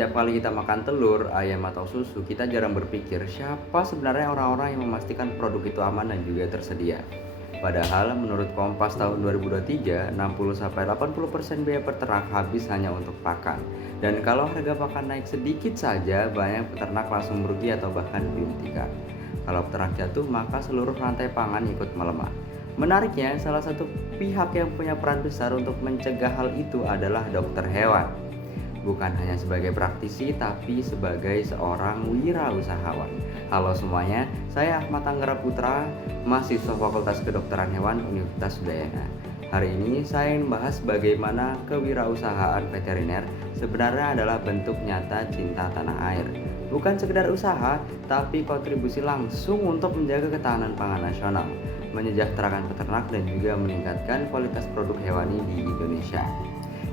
Setiap kali kita makan telur, ayam, atau susu, kita jarang berpikir siapa sebenarnya orang-orang yang memastikan produk itu aman dan juga tersedia. Padahal menurut Kompas tahun 2023, 60-80% biaya peternak habis hanya untuk pakan. Dan kalau harga pakan naik sedikit saja, banyak peternak langsung merugi atau bahkan dihentikan. Kalau peternak jatuh, maka seluruh rantai pangan ikut melemah. Menariknya, salah satu pihak yang punya peran besar untuk mencegah hal itu adalah dokter hewan. Bukan hanya sebagai praktisi, tapi sebagai seorang wirausahawan. Halo semuanya, saya Ahmad Anggara Putra, mahasiswa Fakultas Kedokteran Hewan Universitas Udayana. Hari ini saya ingin membahas bagaimana kewirausahaan veteriner sebenarnya adalah bentuk nyata cinta tanah air. Bukan sekedar usaha, tapi kontribusi langsung untuk menjaga ketahanan pangan nasional, menyejahterakan peternak, dan juga meningkatkan kualitas produk hewani di Indonesia.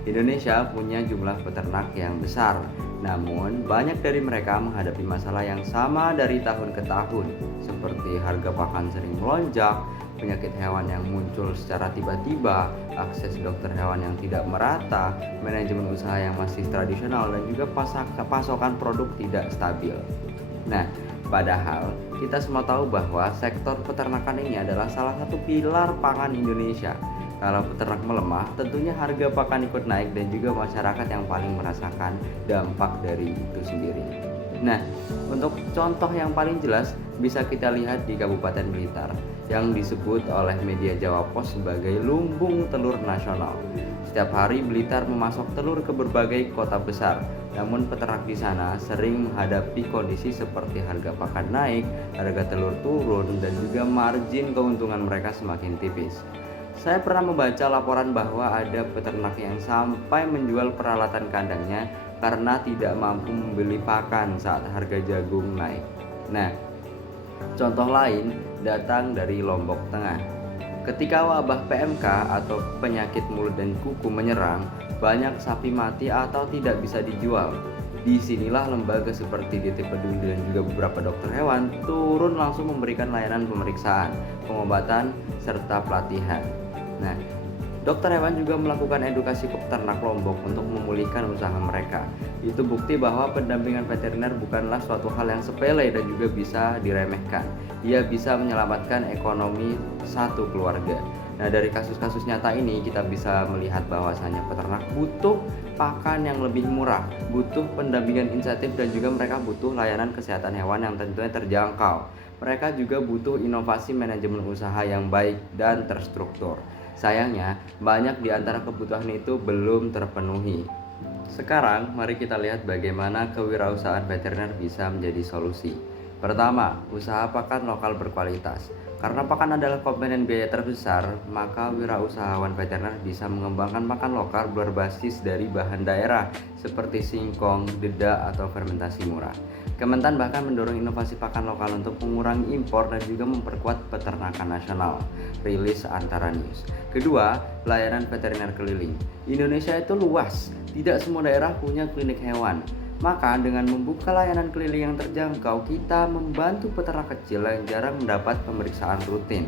Indonesia punya jumlah peternak yang besar, namun banyak dari mereka menghadapi masalah yang sama dari tahun ke tahun, seperti harga pakan sering melonjak, penyakit hewan yang muncul secara tiba-tiba, akses dokter hewan yang tidak merata, manajemen usaha yang masih tradisional, dan juga pasokan produk tidak stabil. Nah, padahal kita semua tahu bahwa sektor peternakan ini adalah salah satu pilar pangan Indonesia. Kalau peternak melemah, tentunya harga pakan ikut naik dan juga masyarakat yang paling merasakan dampak dari itu sendiri. Nah, untuk contoh yang paling jelas bisa kita lihat di Kabupaten Blitar yang disebut oleh media Jawa Pos sebagai lumbung telur nasional. Setiap hari Blitar memasok telur ke berbagai kota besar, namun peternak di sana sering menghadapi kondisi seperti harga pakan naik, harga telur turun, dan juga margin keuntungan mereka semakin tipis. Saya pernah membaca laporan bahwa ada peternak yang sampai menjual peralatan kandangnya karena tidak mampu membeli pakan saat harga jagung naik. Nah, contoh lain datang dari Lombok Tengah. Ketika wabah PMK atau penyakit mulut dan kuku menyerang, banyak sapi mati atau tidak bisa dijual. Disinilah lembaga seperti DT Peduli dan juga beberapa dokter hewan turun langsung memberikan layanan pemeriksaan, pengobatan, serta pelatihan. Nah, dokter hewan juga melakukan edukasi ke peternak Lombok untuk memulihkan usaha mereka. Itu bukti bahwa pendampingan veteriner bukanlah suatu hal yang sepele dan juga bisa diremehkan. Ia bisa menyelamatkan ekonomi satu keluarga. Nah, dari kasus-kasus nyata ini kita bisa melihat bahwasanya peternak butuh pakan yang lebih murah, butuh pendampingan insentif, dan juga mereka butuh layanan kesehatan hewan yang tentunya terjangkau. Mereka juga butuh inovasi manajemen usaha yang baik dan terstruktur. Sayangnya, banyak di antara kebutuhan itu belum terpenuhi. Sekarang, mari kita lihat bagaimana kewirausahaan veteriner bisa menjadi solusi. Pertama, usaha pakan lokal berkualitas. Karena pakan adalah komponen biaya terbesar, maka wirausahawan veteriner bisa mengembangkan pakan lokal berbasis dari bahan daerah seperti singkong, dedak, atau fermentasi murah. Kementan bahkan mendorong inovasi pakan lokal untuk mengurangi impor dan juga memperkuat peternakan nasional. Rilis Antara News. Kedua, layanan veteriner keliling. Indonesia itu luas, tidak semua daerah punya klinik hewan. Maka dengan membuka layanan keliling yang terjangkau, kita membantu peternak kecil yang jarang mendapat pemeriksaan rutin.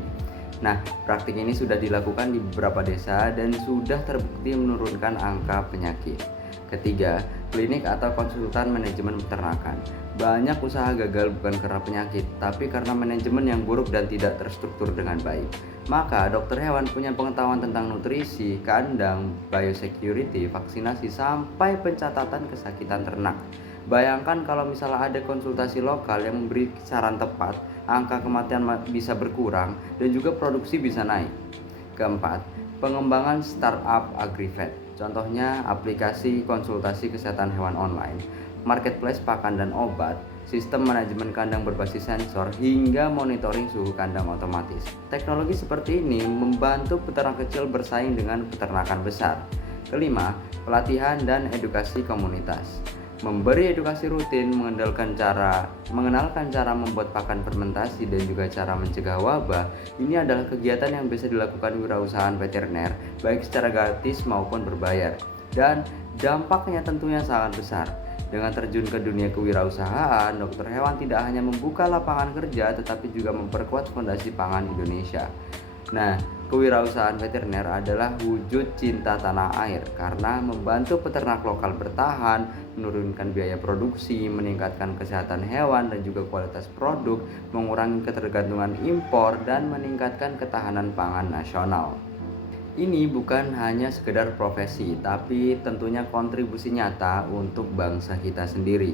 Nah, praktik ini sudah dilakukan di beberapa desa dan sudah terbukti menurunkan angka penyakit. Ketiga, klinik atau konsultan manajemen peternakan. Banyak usaha gagal bukan karena penyakit, tapi karena manajemen yang buruk dan tidak terstruktur dengan baik. Maka dokter hewan punya pengetahuan tentang nutrisi, kandang, biosecurity, vaksinasi, sampai pencatatan kesakitan ternak. Bayangkan kalau misalnya ada konsultasi lokal yang memberi saran tepat, angka kematian bisa berkurang dan juga produksi bisa naik. Keempat, pengembangan startup AgriVet. Contohnya aplikasi konsultasi kesehatan hewan online, marketplace pakan dan obat, sistem manajemen kandang berbasis sensor, hingga monitoring suhu kandang otomatis. Teknologi seperti ini membantu peternak kecil bersaing dengan peternakan besar. Kelima, pelatihan dan edukasi komunitas. Memberi edukasi rutin, mengenalkan cara membuat pakan fermentasi dan juga cara mencegah wabah. Ini adalah kegiatan yang bisa dilakukan wirausahaan veteriner, baik secara gratis maupun berbayar. Dan dampaknya tentunya sangat besar. Dengan terjun ke dunia kewirausahaan, dokter hewan tidak hanya membuka lapangan kerja, tetapi juga memperkuat fondasi pangan Indonesia. Nah, kewirausahaan veteriner adalah wujud cinta tanah air karena membantu peternak lokal bertahan, menurunkan biaya produksi, meningkatkan kesehatan hewan dan juga kualitas produk, mengurangi ketergantungan impor, dan meningkatkan ketahanan pangan nasional. Ini bukan hanya sekedar profesi, tapi tentunya kontribusi nyata untuk bangsa kita sendiri.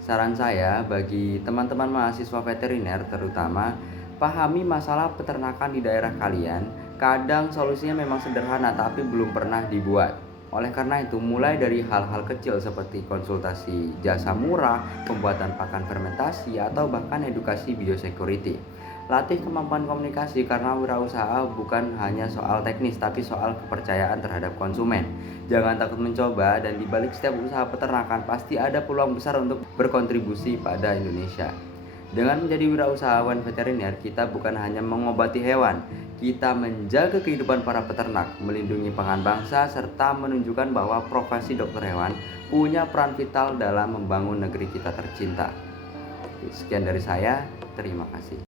Saran saya bagi teman-teman mahasiswa veteriner terutama, pahami masalah peternakan di daerah kalian. Kadang solusinya memang sederhana tapi belum pernah dibuat. Oleh karena itu, mulai dari hal-hal kecil seperti konsultasi jasa murah, pembuatan pakan fermentasi, atau bahkan edukasi biosecurity. Latih kemampuan komunikasi karena wirausaha bukan hanya soal teknis tapi soal kepercayaan terhadap konsumen. Jangan takut mencoba dan di balik setiap usaha peternakan pasti ada peluang besar untuk berkontribusi pada Indonesia. Dengan menjadi wirausahawan veteriner, kita bukan hanya mengobati hewan, kita menjaga kehidupan para peternak, melindungi pangan bangsa, serta menunjukkan bahwa profesi dokter hewan punya peran vital dalam membangun negeri kita tercinta. Sekian dari saya, terima kasih.